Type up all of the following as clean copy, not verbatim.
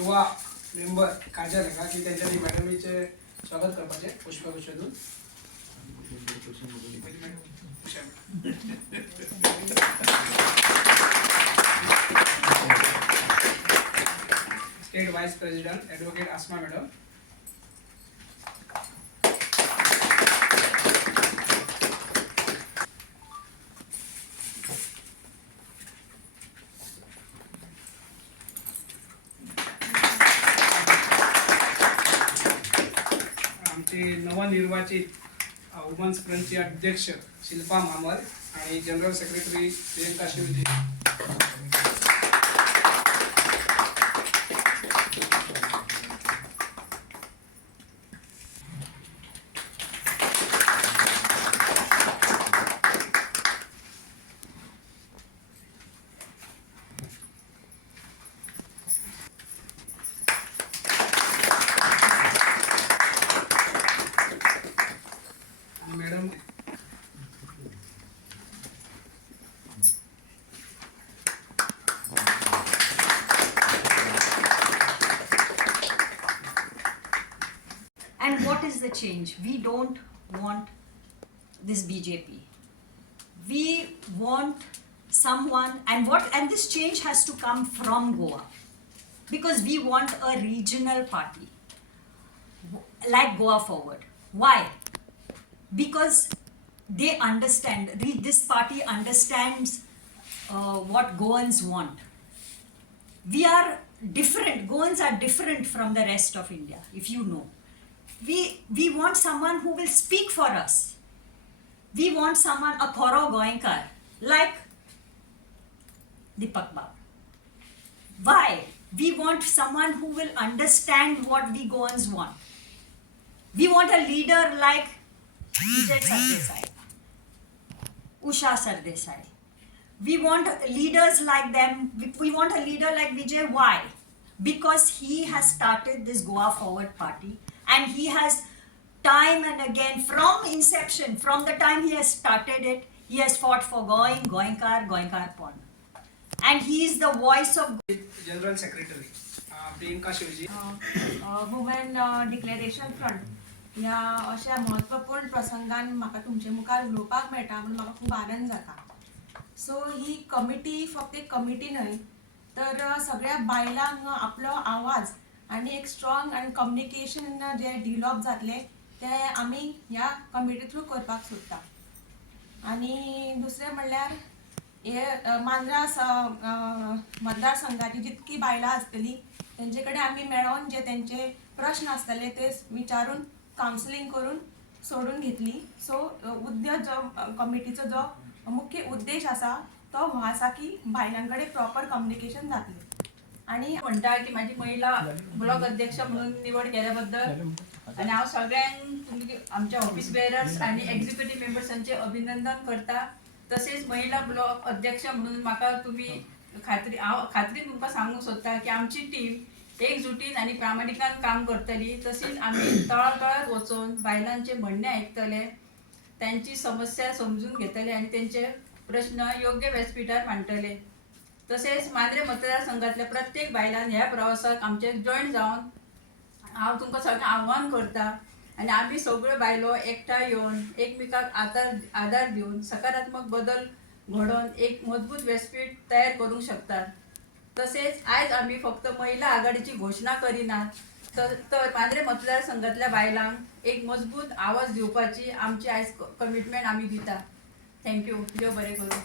युवा मेंबर काजल आहे का की त्यांच्यानी मॅडमचे स्वागत करपाचे पुष्पगुच्छातून. स्टेट वाइस प्रेसिडेंट ॲडव्होकेट आसमा मॅडम. आमचे नवनिर्वाचित वुमन्स फ्रंटचे अध्यक्ष शिल्पा मामर आणि general secretary Priyanka Shivji. Madam And what is the change? We don't want this BJP. We want someone, and this change has to come from Goa, because we want a regional party like Goa Forward. Why? Because they understand, this party understands what Goans want. We are different. Goans are different from the rest of India, if you know. We want someone who will speak for us. We want someone, a thorough Goenkar, like Deepak Bab. Why? We want someone who will understand what we Goans want. We want a leader like Vijay Sardesai, Usha Sardesai. We want leaders like them. We want a leader like Vijay. Why? Because he has started this Goa Forward party, and he has time and again, from inception, from the time he has started it, he has fought for Goenkar Pond. And he is the voice of general secretary Priyanka Shivji. Women declaration front ह्या अशा म्हत्वपूर्ण प्रसंगान म्हाका तुमचे मुखार उलोवपाक मेळटा म्हणून म्हाका खूब आनंद जाता. सो ही कमिटी फक्त एक कमिटी न्हय, तर सगळ्या बायलांक आपलो आवाज आनी एक स्ट्रॉंग आनी कम्युनिकेशन जे डिव्हलप जातले ते आमी ह्या कमिटी थ्रू करपाक सोदता. आनी दुसरें म्हणल्यार हे मांद्रा मतदारसंघाची जितकी बायलां आसतली तेंचे कडेन आमी मेळोन जे तेंचे प्रश्न आसतले ते विचारून कावन्सिलींग करून सोडून घेतली. सो उद्देश जो कमिटीचो जो मुख्य उद्देश आसा तो हो आसा की बायलां कडेन प्रॉपर कम्युनिकेशन जातलें. आणि म्हणटा की माझी महिला ब्लॉक अध्यक्ष म्हणून निवड केल्याबद्दल आणि हांव सगळ्यांक तुमचे आमच्या ऑफिस बेरर्स आणि एक्झिक्युटिव्ह मेंबर्सांचे अभिनंदन करता. तसेच महिला ब्लॉक अध्यक्ष म्हणून म्हाका तुम्ही खात्री तुमकां सांगूंक सोदता की आमची टीम एकजुटीन आणि प्रामाणिकान काम करतली. तशीच आम्ही तळागाळात वचून बायलांचे म्हणणे आयकतले, त्यांची समस्या समजून घेतले आणि त्यांचे प्रश्न योग्य व्यासपीठार मांडटले. तसेच मांद्रे मतदारसंघातल्या प्रत्येक बायलान ह्या प्रवासाक आमचे जॉईन जावन हांव तुमकां सगळ्यांक आव्हान करता. आणि आम्ही सगळ्यो बायलो एकठांय येवन एकमेकाक आदार दिवन सकारात्मक बदल घडोवन एक मजबूत व्यासपीठ तयार करूंक शकतात. तसेच आयज आम्ही फक्त महिला आघाडीची घोषणा करिनात, तर मांद्रे मतदारसंघातल्या बायलांक एक मजबूत आवाज दिवपाची आमची आयज कमिटमेंट आम्ही दिता. थँक्यू. देव बरें करूं.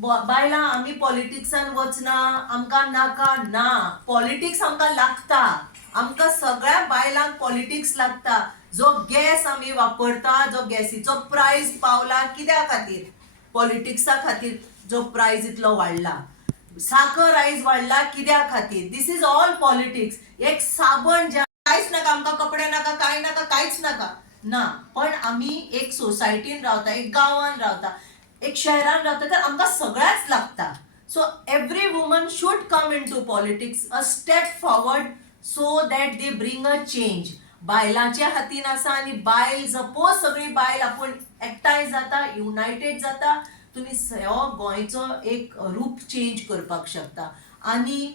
बायलां आमी पॉलिटिक्सान वचना, आमकां नाका ना. पॉलिटिक्स आमकां लागता. आमकां सगळ्या बायलांक पॉलिटिक्स लागता. जो गॅस आमी वापरता, जो गॅसीचो प्रायस पावला कित्या खातीर? पॉलिटिक्सा खातीर जो प्रायस इतलो वाडला. साखर आयज वाडला कित्या खातीर? दिस इज ऑल पॉलिटिक्स. एक साबण जे कांयच नाका, आमकां कपडे नाका, कांय नाका, कांयच नाका ना. पण आमी एक सोसायटीन रावता, एक गांवान रावता, एक शहरान रावता, तर आमकां सगळ्याच लागता. So every woman should come in to politics, a step forward, so that they bring a change. बायलांच्या हातीन आसा आनी बायल सपोज सगळी बायल आपूण एकठांय जाता, युनायटेड जाता, तुमी हो गोंयचो एक रूप चेंज करपाक शकता. आनी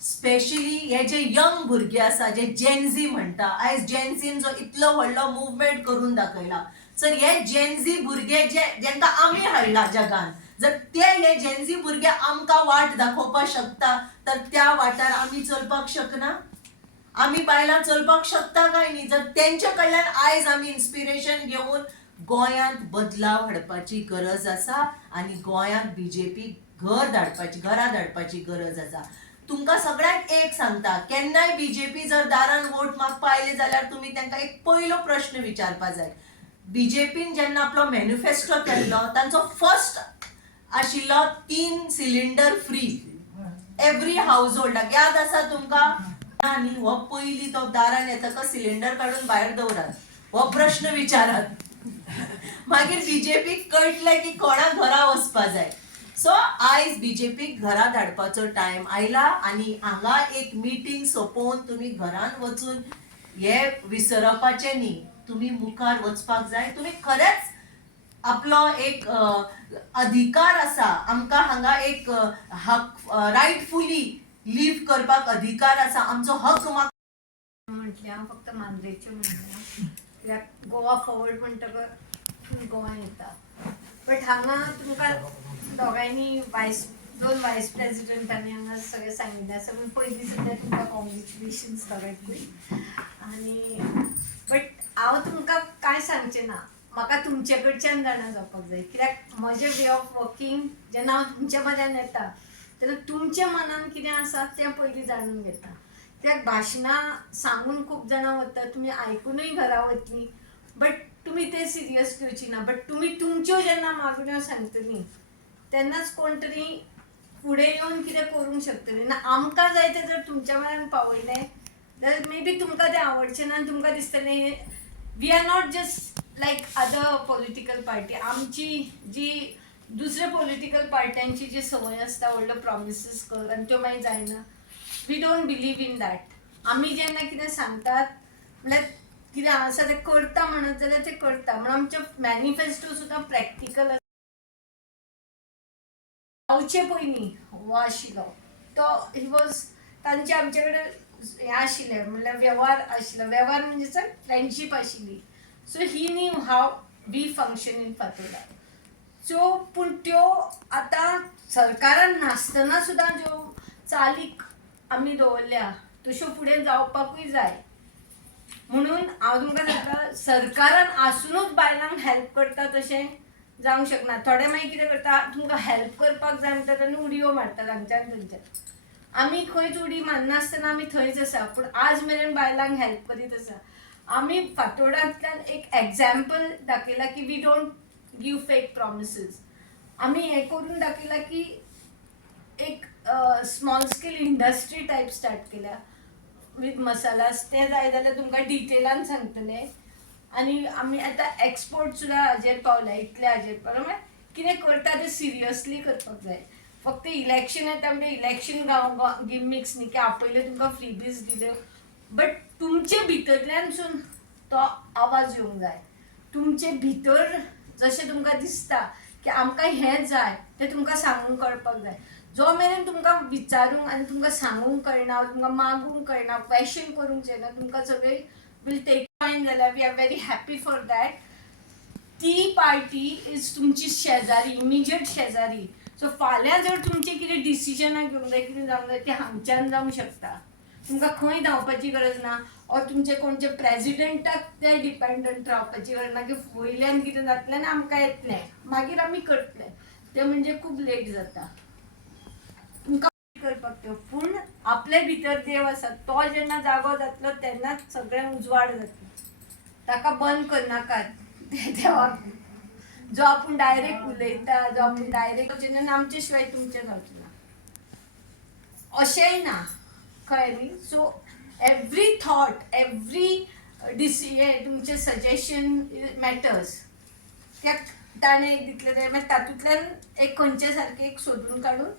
स्पेशली हे जे यंग भुरगे आसा जे जेनझी म्हणटा, आयज जेनझीन जो इतलो व्हडलो मुवमेंट करून दाखयला, सर हे जेनझी भुरगे जेंकां आमी हाडला जगान, जर ते हे जेनझी भुरगे आमकां वाट दाखोवपाक शकता, तर त्या वाटार आमी चलपाक शकना? आमी बायलां चलपाक शकता काय न्ही? जर तेंच्या कडल्यान आयज आमी इन्स्पिरेशन घेवन गोंयांत बदलाव हाडपाची गरज आसा आनी गोंयांत बीजेपी घरा धाडपाची गरज आसा. तुमकां सगळ्यांक एक सांगता, केन्नाय बीजेपी जर दारान वोट मागपाक आयले जाल्यार तुमी तांकां एक पयलो प्रश्न विचारपाक जाय. बीजेपीन जेन्ना आपलो मॅनिफेस्टो केल्लो तांचो फर्स्ट आशिल्लो 3 सिलिंडर फ्री एवरी हाऊस होल्डाक. याद आसा तुमकां? आनी हो पयली तो दारान येतका सिलिंडर काडून भायर दवरात, हो प्रश्न विचारात. मागीर बीजेपीक कळटलें की कोणा घरा वचपा जाय. सो आयज बीजेपीक घरा धाडपाचो टायम आयला आनी हांगा एक मिटींग सोंपोवन तुमी घरान वचून हे विसरपाचें न्ही, तुमी मुखार वचपाक जाय. तुमी खरेंच आपलो एक अधिकार आसा, आमकां हांगा एक हक रायटफुली लिव्ह करपाक अधिकार आसा, आमचो हक म्हटल्या फक्त मांद्रेच्यो म्हणल्या कित्याक गोवा फॉवर्ड म्हणटकर गोवा येता. बट हांगा तुमकां दोगांयनी दोन वायस प्रेसिडेंटांनी हांगा सगळें सांगिल्लें आसा. पूण पयलीं सुद्दां तुमकां कॉंग्रेच्युलेशन्स दोगांयकूय. आनी बट हांव तुमकां कांय सांगचें ना, म्हाका तुमचे कडच्यान जाणा जावपाक जाय. कित्याक म्हजें वे ऑफ वर्किंग जेन्ना हांव तुमच्या मद्यान येता तेन्ना तुमच्या मनान कितें आसा तें पयलीं जाणून घेता. कित्याक भाशणां सांगून खूब जाणां वता, तुमी आयकुनूय घरा वतलीं, बट तुमी तें सिरियस घेवची ना. बट तुमी तुमच्यो जेन्ना मागण्यो सांगतलीं तेन्नाच कोण तरी फुडें येवन कितें करूंक शकतलीं. ना आमकां जाय तें जर तुमच्या मनान पावयलें जाल्यार मे बी तुमकां तें आवडचें ना आनी तुमकां दिसतलें we are not just like other political party. आमची जी दुसऱ्या पॉलिटिकल पार्ट्यांची जी संवय आसता व्हडलो प्रॉमिसीस कर आनी त्यो मागीर जायना, we don't believe in that. आमी जेन्ना कितें सांगतात म्हळ्यार कितें आसा तें करता म्हणत जाल्यार तें करता. म्हणून आमचो मॅनिफेस्टो सुद्दां प्रॅक्टिकल जावचे पयलीं हो आशिल्लो तो ही वॉज तांचे आमचे कडेन हें आशिल्लें म्हणल्यार वेव्हार आशिल्लो. वेव्हार म्हणजे सर फ्रेंडशीप आशिल्ली. So he knew how we function in Fatorda. So पूण त्यो आतां सरकारान नासतना सुद्दां ज्यो चालीक आमी दवरल्या तश्यो फुडें जावपाकूय जाय. म्हणून हांव तुमकां सांगता, सरकारान आसुनूच बायलांक हेल्प करता तशें जावंक शकना. थोडे मागीर कितें करता, तुमकां हेल्प करपाक जाय म्हणटा तेन्ना उडयो मारतात हांगच्यान थंयच्यान. आमी खंयच उडी मारनासतना आमी थंयच आसा, पूण आज मेरेन बायलांक हेल्प करीत आसा. आमी फातोर्डांतल्यान एक एग्जाम्पल दाखयला की we don't give fake promises. आमी हें करून दाखयला की एक small scale industry type start केल्या विथ मसालास. तें जाय जाल्यार तुमकां डिटेलान सांगतलें. आनी आमी आतां एक्सपोर्ट सुद्दां हाजेर पावल्या, इतले हाजेर पावल्या. म्हळ्यार कितें करता तें सिरियसली करपाक जाय. फक्त इलेक्शन येता म्हणजे इलेक्शन गिमिक्स न्ही की आपयले तुमकां फ्रीबीज दिल्यो. बट तुमचे भितरल्यानसून तो आवाज येवंक जाय. तुमचे भितर जशें तुमकां दिसता की आमकां हें जाय तें तुमकां सांगूंक कळपाक जाय. जो मेरेन तुमकां विचारूंक आनी तुमकां सांगूंक कळना, तुमकां मागूंक कळना, क्वेश्चन करूंक जायना, तुमकां सगळें विल टेक टायम जाल्यार we are very happy for that. ती पार्टी इज तुमची शेजारी, इमिजिएट शेजारी. सो फाल्यां जर तुमचे कितें डिसिजनां घेवंक जाय, कितें जावंक जाय, तें हांगच्यान जावंक शकता. तुमकां खंय धांवपाची गरज ना, ऑर तुमचे कोणचे प्रेजिडेंटाक ते डिपेंडंट रावपाची गरज ना की वयल्यान कितें जातलें आनी आमकां येतलें मागीर आमी करतले. तें म्हणजे खूब लेट जाता. तुमकां करपाक त्यो, पूण आपले भितर देव आसा तो जेन्ना जागो जातलो तेन्नाच सगळें उजवाड जातलें. ताका बंद करनाकात ते देवाक. जो आपूण डायरेक्ट उलयता, जो आपूण डायरेक्ट जेन्ना आमचे शिवाय तुमचें जावचें ना अशेंय ना, कळ्ळें न्ही. सो एवरी थॉट, एवरी हें तुमचें सजेशन मॅटर्स. कित्याक ताणें एक दितलें तें मागीर तातूंतल्यान एक खंयचे सारकें एक सोदून काडून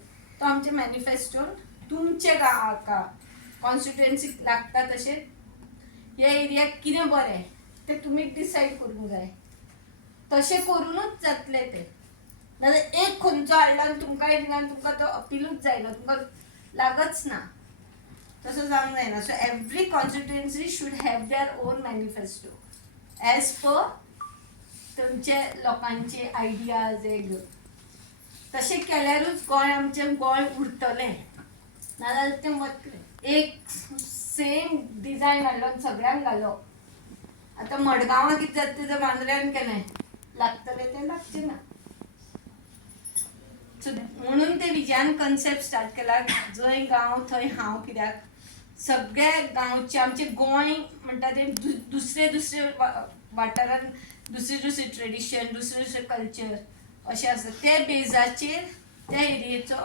तो आमचे मॅनिफेस्टोन तुमचे कॉन्स्टिट्युएन्सीक लागता तशें ह्या एरियाक कितें बरें तें तुमी डिसायड करूंक जाय. तशें करूनच जातलें तें. नाजाल्यार एक खंयचो हाडला आनी तुमकां येना आनी तुमकां तो अपीलूच जायना, तुमकां लागच ना. तसं जावंक जायना. So every constituency should have their own manifesto as per तुमचे लोकांचे आयडियाज हे घेवन. तशें केल्यारूच गोंय आमचें गोंय उरतलें, नाजाल्यार तें वतलें. एक सेम डिझायन हाडलो आनी सगळ्यांक घालो. आतां मडगांवां कितें जाता तें बांद्र्यान केलें, लागतलें तें लागचें ना. सो म्हणून ते विजयान कन्सेप्ट स्टार्ट केला, जंय गांव थंय हांव. कित्याक सगळे गांवचे आमचें गोंय म्हणटा तें दुसरे दुसरे वाठारान दुसरे दुसरे ट्रेडिशन, दुसरे दुसरे कल्चर अशें आसा. ते बेजाचेर त्या एरियेचो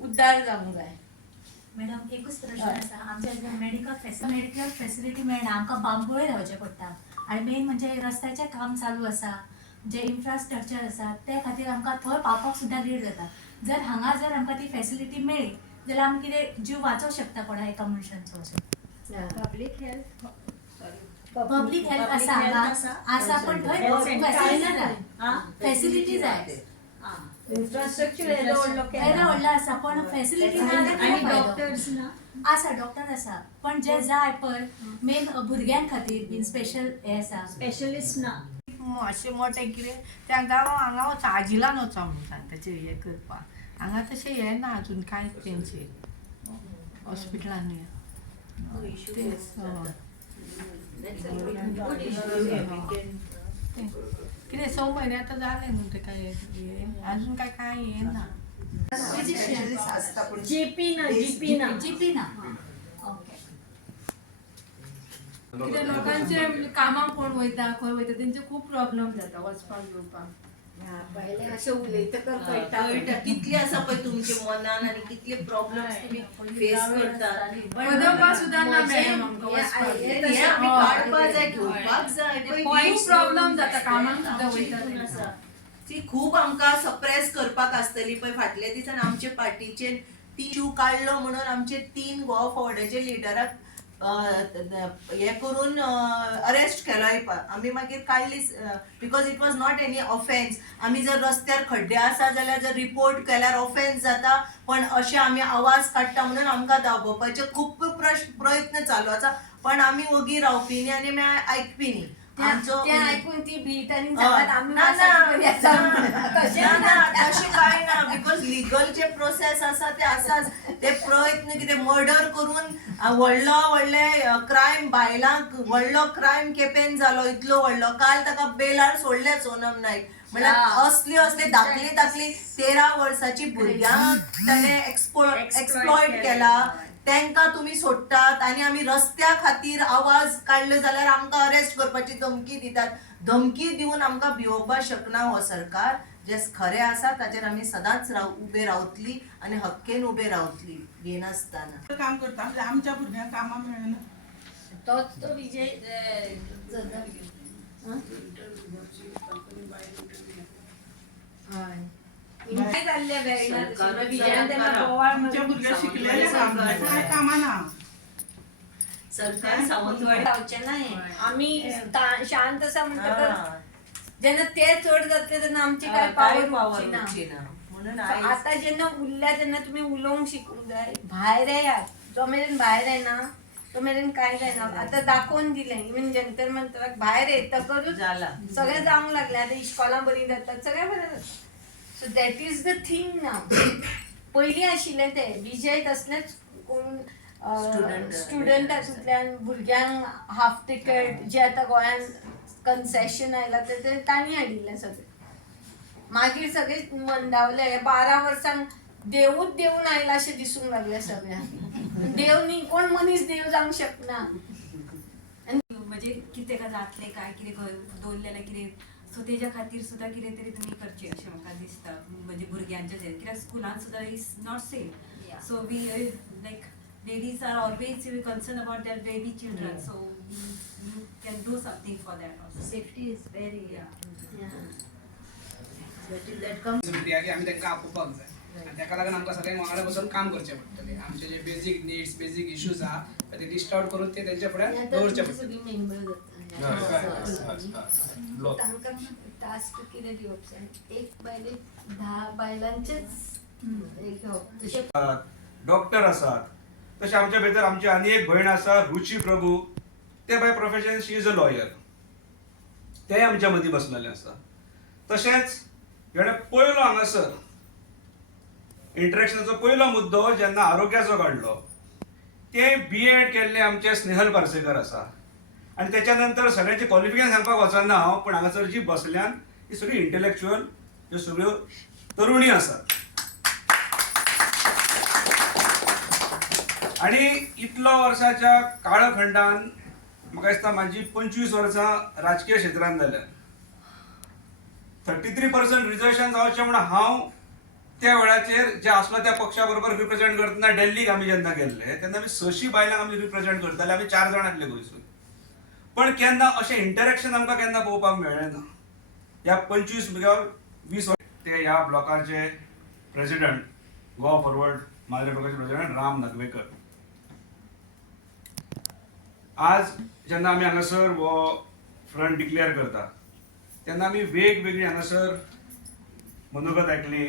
उद्धार जावंक जाय. मॅडम एकूच प्रश्न आसा. आमच्या मेडिकल फेसिलिटी मेळना, आमकां बांबोळे रावचें पडटा. आनी मेन म्हणजे रस्त्याचें काम चालू आसा, जे इन्फ्रास्ट्रक्चर आसा ते खातीर आमकां थंय पावपाक सुद्दां लेट जाता. जर हांगा जर आमकां ती फेसिलिटी मेळ्ळी जाल्यार आमी कितें जीव वाचोवंक शकता कोणा एका मनशांचो असो. पब्लीक हेल्थ पब्लीक हेल्थ आसा हांगा आसा, पण थंय फेसिलिटी जाय. फेसिलिटी जाय. इन्फ्रास्ट्रक्चर येदो व्हडलो आसा पण फेसिलिटी ना. आणि डॉक्टर्स ना. आसा डॉक्टर आसा, पण जे जाय पळय मेन भुरग्यां खातीर बीन स्पेशल हे आसा. स्पेशलिस्ट ना. अशें मोठें कितें त्या गांवां हांगा वचा आजिलान वचा म्हणून सांगता हें करपाक. हांगा तशें हें ना अजून कांयच तेंचें हॉस्पिटलांनी. कितें 6 म्हयने आतां जाले न्हू तेका अजून कांय येना. जीपी ना. जीपी ना. ओके. कितें लोकांचे कामाक कोण वयता खंय वयता तेंचे खूब प्रॉब्लेम जाता वचपाक येवपाक. पहिले अशें उलयतकच कळटा कितले आसा पळय तुमचे मनान आनी कितले प्रॉब्लेम्स तुम्ही फेस करतात. बदलपाक सुद्दां ना मॅडम आमकां वचपाक. हे आमी काडपाक जाय, घेवपाक जाय. खूब प्रॉब्लेम जाता कामाक सुद्दां वयता तेंकां. ती खूब आमकां सप्रेस करपाक आसतली पळय. फाटल्या दिसान आमचे पार्टीचे इश्यू काडलो म्हणून आमचे 3 गोवा फॉर्वर्डाचे लिडराक हे करून अरेस्ट केलो. आमी मागीर काडली because it was not any offence. आमी जर रस्त्यार खड्डे आसा जाल्यार जर रिपोर्ट केल्यार ऑफेन्स जाता, पण अशें आमी आवाज काडटा म्हणून आमकां दाबोवपाचे खूब प्रयत्न चालू आसा. पण आमी वगी रावपी न्ही आनी आमी आयकपी न्ही. ते ऐकून ती भीत आणि तशें कांय ना. बिकॉज लिगल जे प्रोसेस आसा ते आसाच. ते प्रयत्न कितें मर्डर करून व्हडले क्रायम, बायलांक व्हडलो क्रायम केपेन जालो इतलो व्हडलो. काल ताका बेलार सोडले सोनम नायक. म्हळ्यार असले धाकली 13 वर्साची भुरग्यांक ताणें एक्सप्लॉयट केला. तांकां तुमी सोडटात आनी आमी रस्त्या खातीर आवाज काडलो जाल्यार आमकां अरेस्ट करपाची धमकी दितात. धमकी दिवन आमकां भिवोवपाक शकना हो सरकार. जे खरें आसा ताचेर आमी सदांच उबे रावतली आनी हक्केन उबे रावतली भिनासतना. काम करता आमच्या भुरग्यांक कामां मेळना. तोच तो विजय सरकार सावंतवाडी रावचे नाही. आम्ही शांत असा म्हणतो जेन्ना ते चड जातले तेन्ना आमची काय पावर उरची ना. म्हणून आता जेन्ना उरल्या तेन्ना तुम्ही उलोवंक शिकूंक जाय. भायर येयात. जो मेरेन भायर येना तो मेरेन काय जायना. आता दाखोवन दिलें. इवन जंतर मंतराक भायर येतकच सगळें जावंक लागलें. आतां इश्कॉलां बरीं जातात, सगळें बरें जाता. So that is the thing now. पयलीं आशिल्लें ते विजय तसलेच कोण स्टुडंट हातूंतल्यान भुरग्यांक हाफ टिकेट जे आतां गोंयान कन्सेशन आयला ते तांणी हाडिल्लें सगळें. मागीर सगळे मंदावले. 12 वर्सांक देवूच देवून आयला अशें दिसूंक लागलें सगळ्यांक. देव न्ही, कोण मनीस देव जावंक शकना. म्हणजे कितें का जातलें काय कितें दवरलेलें कितें सो तेज्या खातीर सुद्दां कितें तरी तुमी करचें अशें म्हाका दिसता. म्हणजे भुरग्यांचें कित्याक स्कुलान सुद्दां is not safe. So we like ladies are always concerned about their baby children. So you can do something for that also. Safety is very आमी तांकां आपोवपाक जाय. आनी ताका लागून आमकां सगळ्यांक वांगडा बसून काम करचें पडटलें. आमचे जे बेजीक निड्स, बेजीक इश्यूज आहा ते लिस्ट आउट करून ते तेंच्या फुड्यान दवरचे पडटले. तांकां टास्क कितें दिवप जाय. एक बायलेक 10 बायलांचेच घेवप. डॉक्टर आसात, तशें आमच्या भितर आमची आनी एक भयण आसा रुची प्रभू, ते by profession she is a lawyer, तेय आमच्या मदीं बसलेले आसा. तशेंच हेणे पयलो हांगासर इंटरेक्शनाचो पयलो मुद्दो जेन्ना आरोग्याचो काडलो, ते B.Ed केल्ले आमचे स्नेहल पार्सेकर आसा. आनी त्याच्या नंतर सगळ्यांची क्वॉलिफिकेशन सांगपाक वचना हांव, पण हांगासर जी बसल्यान ही सगळी इंटेलेक्च्युअल, ह्यो सगळ्यो तरुणी आसात. आनी इतलो वर्साच्या काळखंडान म्हाका दिसता म्हाजी 25 वर्सां राजकीय क्षेत्रांत जाल्यात. 33% रिजर्वेशन जावचें म्हण हांव त्या वेळाचेर जे आसलो त्या पक्षा बरोबर रिप्रेझेंट करतना दिल्लीक आमी जेन्ना गेल्ले तेन्ना आमी 600 बायलांक आमी रिप्रेझेंट करताले, आमी 4 जाण आसले गोंयसून. पण केन्ना अशें इंटरेक्शन आमकां केन्ना पळोवपाक मेळ्ळें ना. ह्या 25 20 ते ह्या ब्लॉकाचे प्रेसिडेंट, गोवा फॉरवर्ड माद्रे ब्लॉकाचे प्रेसिडेंट राम नागवेकर. आज जेन्ना आमी हांगासर हो फ्रंट डिक्लेअर करता तेन्ना आमी वेगवेगळी हांगासर मनोगत आयकली,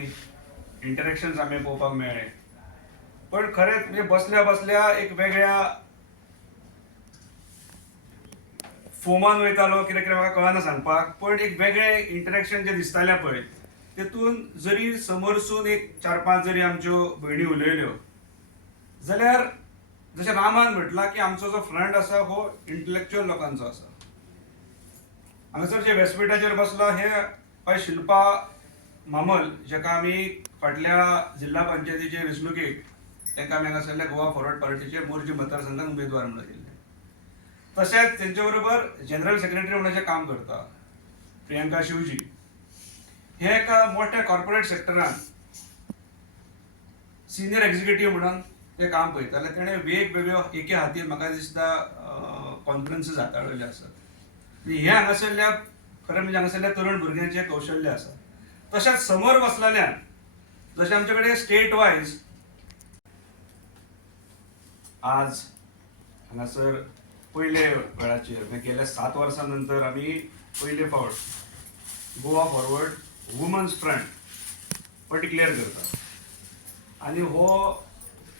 इंटरेक्शन्स आमी पळोवपाक मेळ्ळे. पण खरेंच म्हणजे बसल्या बसल्या एक वेगळ्या फोमान वयतालो, कितें कितें म्हाका कळना सांगपाक, पण एक वेगळे इंटरेक्शन जे दिसताले पळय तेतून जरी समोरसून एक 4-5 जरी आमच्यो भयणी उलयल्यो जाल्यार जशें रामान म्हटलां की आमचो जो फ्रंट आसा हो इंटलेक्च्युअल लोकांचो आसा. हांगासर जे व्यासपीठाचेर बसला हे पळय शिल्पा मामल, जेका आमी फाटल्या जिल्हा पंचायतीचे वेंचणुकेक तांकां आमी हांगासरल्या गोवा फॉरवर्ड पार्टीचे मोर्जी मतदारसंघात उमेदवार म्हणून दिल्ले. तशेंच तेंचे बरोबर जनरल सेक्रेटरी म्हणून काम करता प्रियंका शिवजी. हे एका मोठ्या कॉर्पोरेट सेक्टरान सिनियर एक्झिक्युटिव्ह म्हणून ते काम पळयताले. तेणें वेगवेगळ्यो एके हातीन म्हाका दिसता कॉन्फरन्सीस हाताळिल्ले आसात. हे हांगासरल्या खरें म्हणजे हांगासरल्या तरुण भुरग्यांचें कौशल्य आसा. तशेंच समोर बसलेल्यान जशें आमचे कडेन स्टेट वायज आज हांगासर पयले वेळाचेर गेल्या 7 वर्सां नंतर आमी पयले फावट Goa forward women's front declare करता. आनी हो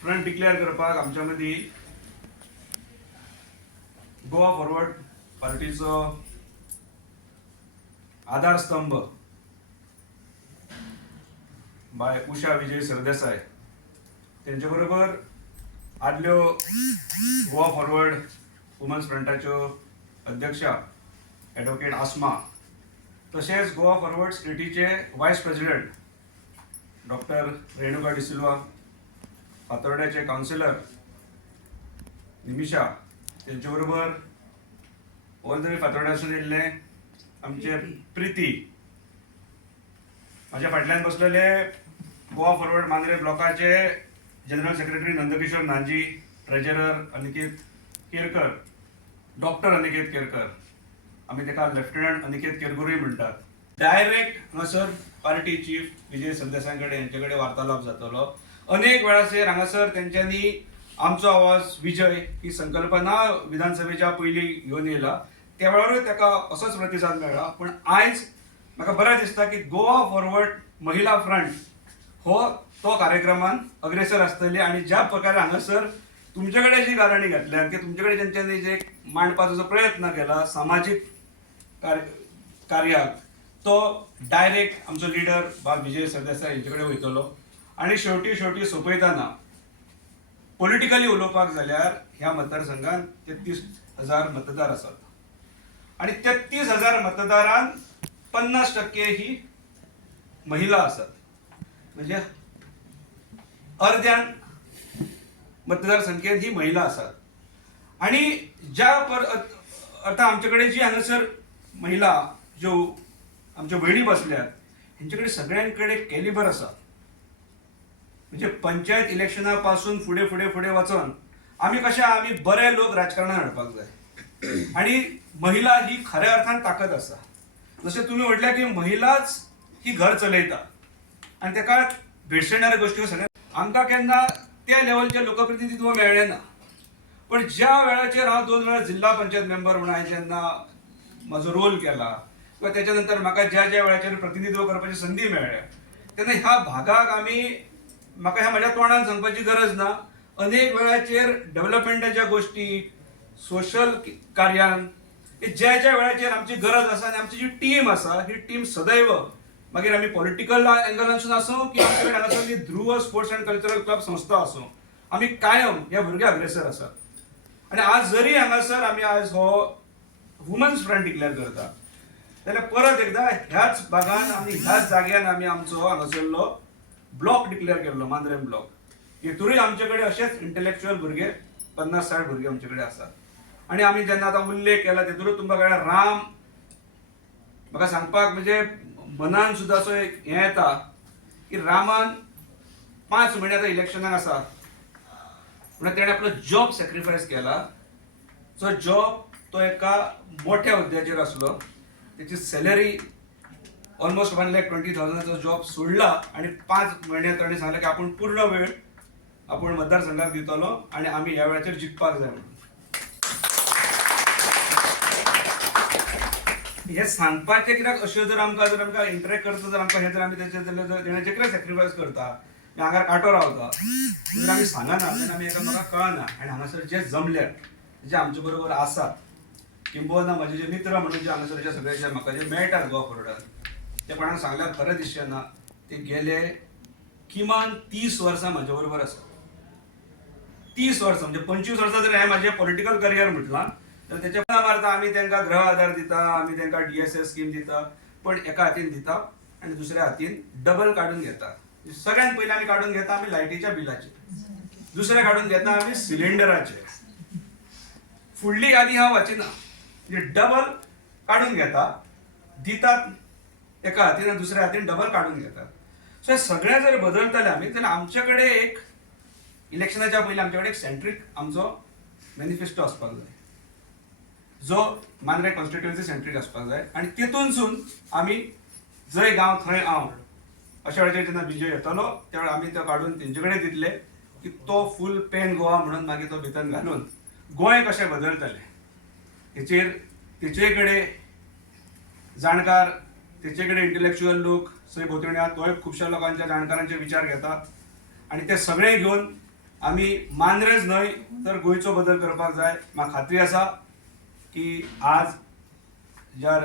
फ्रंट डिक्लेअर करपाक आमच्या मदीं गोवा फॉरवर्ड पार्टीचो आधारस्तंभ बाय उषा विजय सरदेसाय, तेंचे बरोबर आदल्यो गोवा फॉरवर्ड वुमन्स फ्रंटाच्यो अध्यक्षा एडवोकेट आसमा, तशेंच गोवा फॉरवर्ड स्टेटीचे vice president doctor Renuka D'Silva, फातोर्ड्याचे कावन्सिलर निमिशा, तेंचे बरोबर तरी फातोर्ड्यासून येयल्ले आमचे प्रिती, म्हाज्या फाटल्यान बसलेले गोवा फॉरवर्ड मांद्रे ब्लॉकाचे general secretary Nandkishore Naji, treasurer Aniket Kerkar, doctor Aniket Kerkar, आमी ताका लेफ्टनंट अनिकेत केरकरूय म्हणटात. डायरेक्ट हांगासर पार्टी चीफ विजय सरदेसाय कडेन हेंचे कडेन वार्तालाप जातलो. अनेक वेळाचेर हांगासर तेंच्यांनी आमचो आवाज विजय ही संकल्पना विधानसभेच्या पयलीं घेवन येयला, त्या वेळारूय ताका असोच प्रतिसाद मेळ्ळा. पण आयज म्हाका बरें दिसता की गोवा फॉरवर्ड महिला फ्रंट हो तो कार्यक्रमान अग्रेसर आसतली. आनी ज्या प्रकारे हांगासर तुमचे कडेन जी गाराणी घातल्यात की तुमचे कडेन जेंच्यांनी जे मांडपाचो जो प्रयत्न केला सामाजीक कार्याक, तो डायरेक्ट आमचो लिडर बाब विजय सरदेसाय हेंचे कडेन वयतलो. आनी शेवटी सोंपयतना पॉलिटिकली उलोवपाक जाल्यार ह्या मतदारसंघात 33,000 मतदार आसात आनी 33,000 मतदारांत 50% ही महिला आसात. म्हणजे अर्ध्यान मतदारसंख्येत ही महिला आसात. आनी ज्या आतां आमचे कडेन जी हांगासर महिला ज्यो आमच्यो भयणी बसल्यात हेंचे कडेन सगळ्यां कडेन कॅलिबर आसा. म्हणजे पंचायत इलेक्शना पासून फुडें वचोन आमी बरे लोक राजकारणांत हाडपाक जाय. आनी महिला ही खऱ्या अर्थान ताकद आसा. जशें तुमी म्हटलें की महिलाच ही घर चलयता आनी ताका भेटसणाऱ्यो गोश्टी सगळ्या आमकां केन्ना त्या लेवलचें लोकप्रतिनिधित्व मेळ्ळें ना. पण ज्या वेळाचेर हांव 2 वेळा जिल्हा पंचायत मेंबर म्हणून हांवें जेन्ना म्हजो रोल केला किंवा त्याच्या नंतर म्हाका ज्या वेळाचेर प्रतिनिधित्व करपाची संदी मेळ्ळ्या तेन्ना ह्या भागाक म्हाका ह्या म्हज्या तोंडान सांगपाची गरज ना, अनेक वेळाचेर डेव्हलपमेंटाच्या गोष्टी सोशल कार्यान ज्या ज्या वेळाचेर आमची गरज आसा आनी आमची जी टीम आसा ही टीम सदैव मागीर आमी पॉलिटिकल एंगलांसून आसूं की आमचे कडेन हांगासरली ध्रुव स्पोर्ट्स अँड कल्चरल क्लब संस्था आसूं आमी कायम ह्या भुरग्या अग्रेसर आसात आनी आज जरी हांगासर आमी आज हो वुमन्स फ्रंट डिक्लेअर करता जाल्यार परत एकदा ह्याच भागान आनी ह्याच जाग्यान आमी आमचो हांगासरलो ब्लॉक डिक्लेअर केल्लो मांद्रेम ब्लॉक. हेतूरूय आमचे कडेन अशेच इंटेलेक्च्युअल भुरगे 50-60 भुरगे आमचे कडेन आसात आनी आमी जेन्ना आतां उल्लेख केला तेतूरूच तुमकां कळ्ळें राम म्हाका सांगपाक म्हणजे मनान सुद्दां असो एक हें येता की रामान 5 म्हयने आतां इलेक्शनाक आसा म्हणून तेणें आपलो जॉब सॅक्रिफायस केला. जो जॉब तो एका मोठ्या हुद्द्याचेर आसलो त्याची सॅलरी ऑलमोस्ट 1,20,000 जॉब सोडला आणि 5 महिने ताणें सांगलें की आपण पूर्ण वेळ आपण मतदारसंघाक दितलो आणि आमी ह्या वेळाचेर जिखपाक जाय म्हणून. हे सांगपाचें कित्याक अश्यो जर आमकां इंटरेक्ट करता जर आमकां हे जर आमी तेणें जे कितें सॅक्रिफायस करता आंगार कांटो रावता जर आमी सांगना जाल्यार आमी एकामेकाक कळना आनी हांगासर जे जमल्यात जे आमचे बरोबर आसात किंबहुना म्हजे जे मित्र म्हणून जे हांगासरचे सगळे जे म्हाका जे मेळटात गोवा फॉरवर्डार ते कोणाक सांगल्यार खरें दिसचें ते गेले किमान 30 वर्सां म्हाजे बरोबर आसा. 30 वर्सां म्हणजे 25 वर्सां जर हांवें म्हाजें पॉलिटिकल करियर म्हटलां तर तेच्या मारता आमी तांकां गृह आधार दिता आमी तांकां DSS स्कीम दिता पण एका हातीन दिता आनी दुसऱ्या हातीन डबल काडून घेता. सगळ्यात पयलीं आमी काडून घेता आमी लायटीच्या बिलाचे दुसरे काडून घेता आमी सिलिंडराचे फुडली यादी हांव वाचिना म्हणजे डबल काडून घेता दितात एका हातीन आनी दुसऱ्या हातीन डबल काडून घेतात. सो हे सगळें जर बदलतले आमी जाल्यार आमचे कडेन एक इलेक्शनाच्या पयलीं आमचे कडेन एक सेंट्रीक आमचो मॅनिफेस्टो आसपाक जाय जो मांद्रे कॉन्स्टिट्युएन्सी सेंट्रीक आसपाक जाय आनी तेतूनसून आमी जंय गांव थंय हांव अशा वेळाचेर जेन्ना विजय येतलो त्या वेळार आमी तो काडून तेंचे कडेन दितले की तो फूल पेन गोवा म्हणून मागीर तो भितर घालून गोंय कशें बदलतलें हेचेर तेचे कडेन जाणकार तेचे कडेन इंटेलेक्च्युअल लोक थंय भोंवतणी आहात तोय खुबश्या लोकांच्या जाणकारांचे विचार घेता आनी ते सगळे घेवन आमी मांद्रेच न्हय तर गोंयचो बदल करपाक जाय. म्हाका खात्री आसा की आज ह्या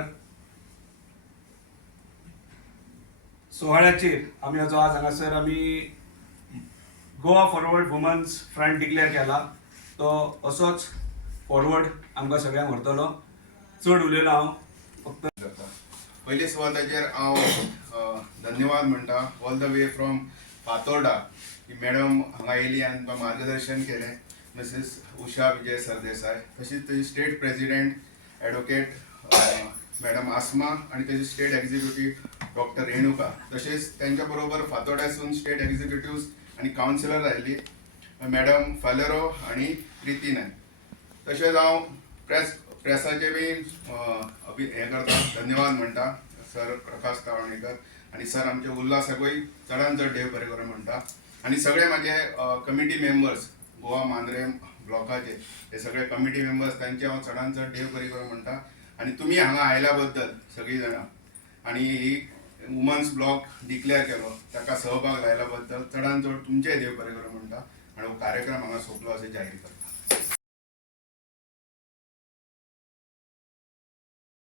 सोहळ्याचेर आमी आज हांगासर आमी Goa forward women's front declare केला तो असोच फॉरवर्ड आमकां सगळ्यांक व्हरतलो. चड उलयलो हांव फक्त पयले सुवातेचेर हांव धन्यवाद म्हणटा all the way from Fatorda की मॅडम हांगा येयली आनी तुमकां मार्गदर्शन केलें. मिसेस उषा विजय सरदेसाय तशीच तेजी स्टेट प्रेसिडेंट एडवोकेट मॅडम आसमा आनी तेजी स्टेट एक्झिक्युटीव डॉक्टर रेणुका तशेंच तेंच्या बरोबर फातोर्ड्यासून स्टेट एक्झिक्युटिव्स आनी कावन्सिलर आयिल्ली मॅडम फालेरो आनी प्रिती नायक. तशेंच हांव प्रेसाचे बी हें करता धन्यवाद म्हणटा सर प्रकाश तावणेकर आनी सर आमचे उल्हासाकूय चडांत चड देव बरें करूं म्हणटा आनी सगळे म्हाजे कमिटी मेंबर्स गोवा मांद्रेम ब्लॉकाचे हे सगळे कमिटी मेंबर्स तांचे हांव चडांत चड देव बरें करूं म्हणटा आनी तुमी हांगा आयल्या बद्दल सगळीं जाणां आनी ही वुमन्स ब्लॉक डिक्लेअर केलो ताका सहभाग लायल्या बद्दल चडांत चड तुमचेय देव बरें करूं म्हणटा आनी हो कार्यक्रम हांगा सोंपलो अशें जाहीर करता.